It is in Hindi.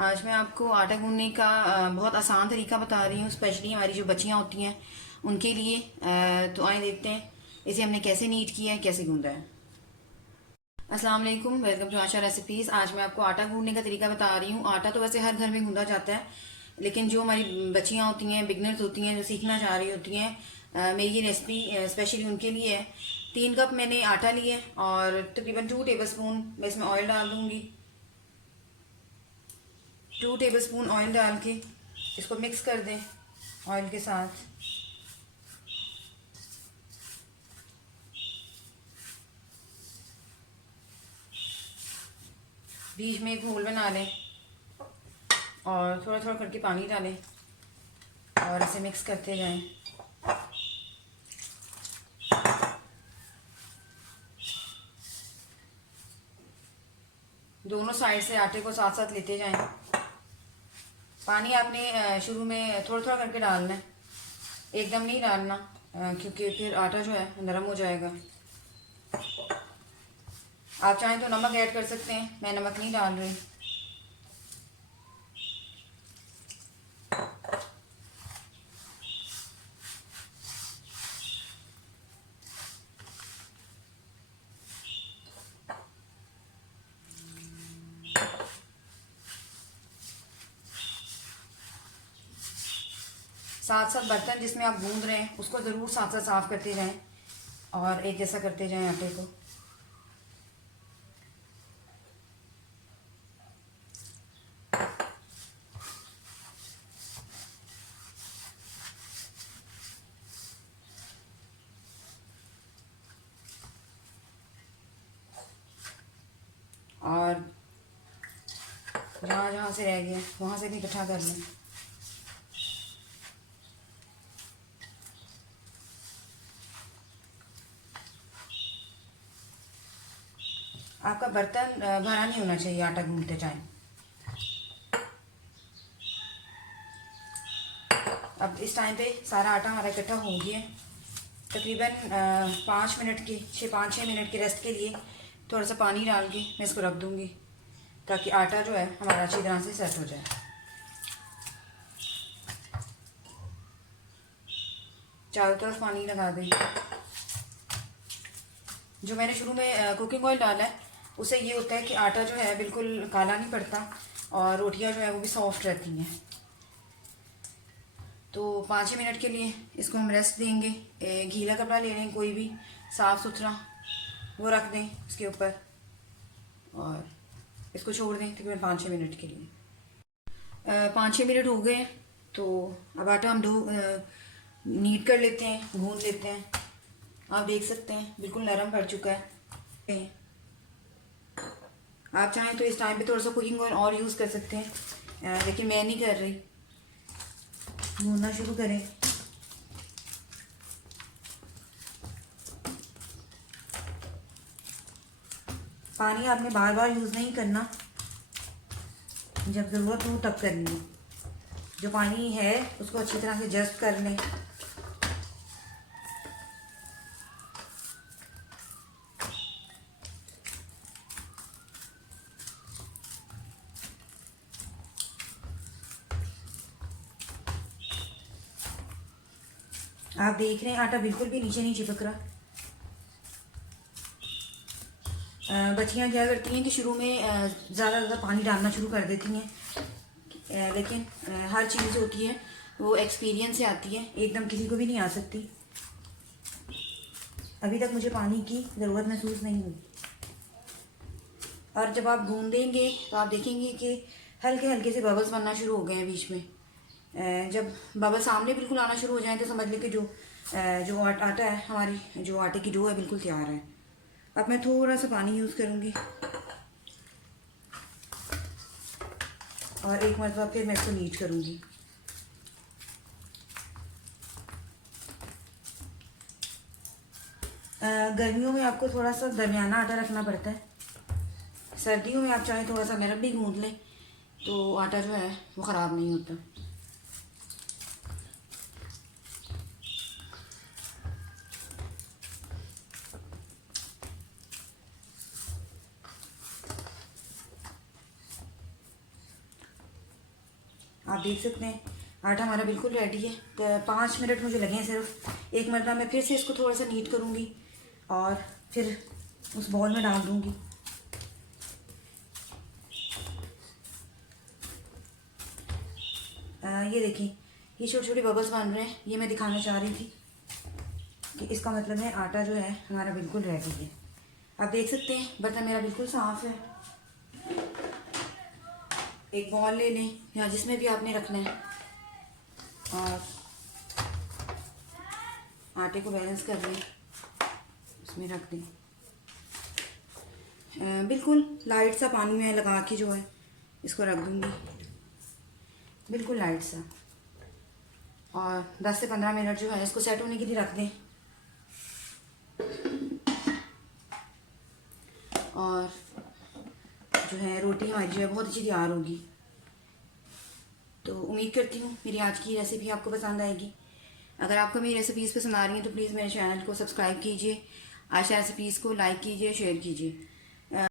आज मैं आपको आटा गूंदने का बहुत आसान तरीका बता रही हूँ, स्पेशली हमारी जो बच्चियाँ होती हैं उनके लिए। तो आए देखते हैं इसे हमने कैसे नीट किया है, कैसे गूंदा है। अस्सलाम वालेकुम, वेलकम टू आशा रेसिपीज़। आज मैं आपको आटा गूंदने का तरीका बता रही हूँ। आटा तो वैसे हर घर में गूंदा जाता है, लेकिन जो हमारी बच्चियाँ होती हैं, बिगनर्स होती हैं, जो सीखना चाह रही होती हैं, मेरी ये रेसिपी स्पेशली उनके लिए है। 3 कप मैंने आटा लिया और तकरीबन 2 टेबल स्पून मैं इसमें ऑयल डाल दूँगी। 2 टेबल स्पून ऑयल डाल के इसको मिक्स कर दें ऑयल के साथ। बीच में एक होल बना लें और थोड़ा थोड़ा करके पानी डालें और इसे मिक्स करते जाएं। दोनों साइड से आटे को साथ साथ लेते जाएं। पानी आपने शुरू में थोड़ा थोड़ा करके डालना है, एकदम नहीं डालना, क्योंकि फिर आटा जो है नरम हो जाएगा। आप चाहें तो नमक ऐड कर सकते हैं, मैं नमक नहीं डाल रही। साथ साथ बर्तन जिसमें आप गूंद रहे हैं उसको ज़रूर साथ साथ साफ़ करते जाएं और एक जैसा करते जाएं आटे को। और जहाँ जहाँ से रह गया वहाँ से भी इकट्ठा कर लें। आपका बर्तन भरा नहीं होना चाहिए आटा गूंदते टाइम। अब इस टाइम पे सारा आटा हमारा इकट्ठा हो गया है। तकरीबन 5 मिनट के 6 मिनट के रेस्ट के लिए थोड़ा सा पानी डाल के मैं इसको रख दूँगी, ताकि आटा जो है हमारा अच्छी तरह से सेट हो जाए। चारों तरफ पानी लगा दें। जो मैंने शुरू में कुकिंग ऑयल डाला है उससे ये होता है कि आटा जो है बिल्कुल काला नहीं पड़ता और रोटियां जो है वो भी सॉफ्ट रहती हैं। तो 5 मिनट के लिए इसको हम रेस्ट देंगे। गीला कपड़ा ले लें, कोई भी साफ़ सुथरा, वो रख दें इसके ऊपर और इसको छोड़ दें तकरीबन 5-6 मिनट के लिए। 5-6 मिनट हो गए हैं, तो अब आटा हम नीट कर लेते हैं, गूंद लेते हैं। आप देख सकते हैं बिल्कुल नरम पड़ चुका है। आप चाहें तो इस टाइम पे थोड़ा सा कुकिंग ऑयल और यूज़ कर सकते हैं, लेकिन मैं नहीं कर रही। गूंदना शुरू करें। पानी आपने बार बार यूज़ नहीं करना, जब ज़रूरत हो तब करनी है। जो पानी है उसको अच्छी तरह से जस्ट कर लें। आप देख रहे हैं आटा बिल्कुल भी नीचे नहीं चिपक रहा। बच्चियाँ क्या करती हैं कि शुरू में ज़्यादा पानी डालना शुरू कर देती हैं, लेकिन हर चीज़ होती है वो एक्सपीरियंस से आती है, एकदम किसी को भी नहीं आ सकती। अभी तक मुझे पानी की ज़रूरत महसूस नहीं हुई। और जब आप गूंदेंगे तो आप देखेंगे कि हल्के हल्के से बबल्स बनना शुरू हो गए हैं बीच में। जब बबल सामने बिल्कुल आना शुरू हो जाए तो समझ लें कि जो आटा है, हमारी जो आटे की डो है, बिल्कुल तैयार है। अब मैं थोड़ा सा पानी यूज़ करूँगी और एक मरतबा फिर मैं इसको नीट करूँगी। गर्मियों में आपको थोड़ा सा दरमियाना आटा रखना पड़ता है। सर्दियों में आप चाहें थोड़ा सा नरम भी गूंद लें तो आटा जो है वो ख़राब नहीं होता। आप देख सकते हैं आटा हमारा बिल्कुल रेडी है। तो 5 मिनट मुझे लगे हैं सिर्फ। एक मरतबा मैं फिर से इसको थोड़ा सा नीट करूँगी और फिर उस बॉल में डाल दूँगी। ये देखिए, ये छोटे छोटे बबल्स बन रहे हैं। ये मैं दिखाना चाह रही थी कि इसका मतलब है आटा जो है हमारा बिल्कुल रेडी है। आप देख सकते हैं बर्तन मेरा बिल्कुल साफ़ है। एक बॉल ले लें या जिसमें भी आपने रखना है और आटे को बैलेंस कर लें, उसमें रख दें। बिल्कुल लाइट सा पानी में लगा के जो है इसको रख दूँगी, बिल्कुल लाइट सा। और 10 से 15 मिनट जो है इसको सेट होने के लिए रख दें। और जो है रोटी हमारी जो है बहुत अच्छी तैयार होगी। तो उम्मीद करती हूँ मेरी आज की रेसिपी आपको पसंद आएगी। अगर आपको मेरी रेसिपीज़ पसंद आ रही हैं तो प्लीज़ मेरे चैनल को सब्सक्राइब कीजिए, आशा रेसिपीज़ को लाइक कीजिए, शेयर कीजिए।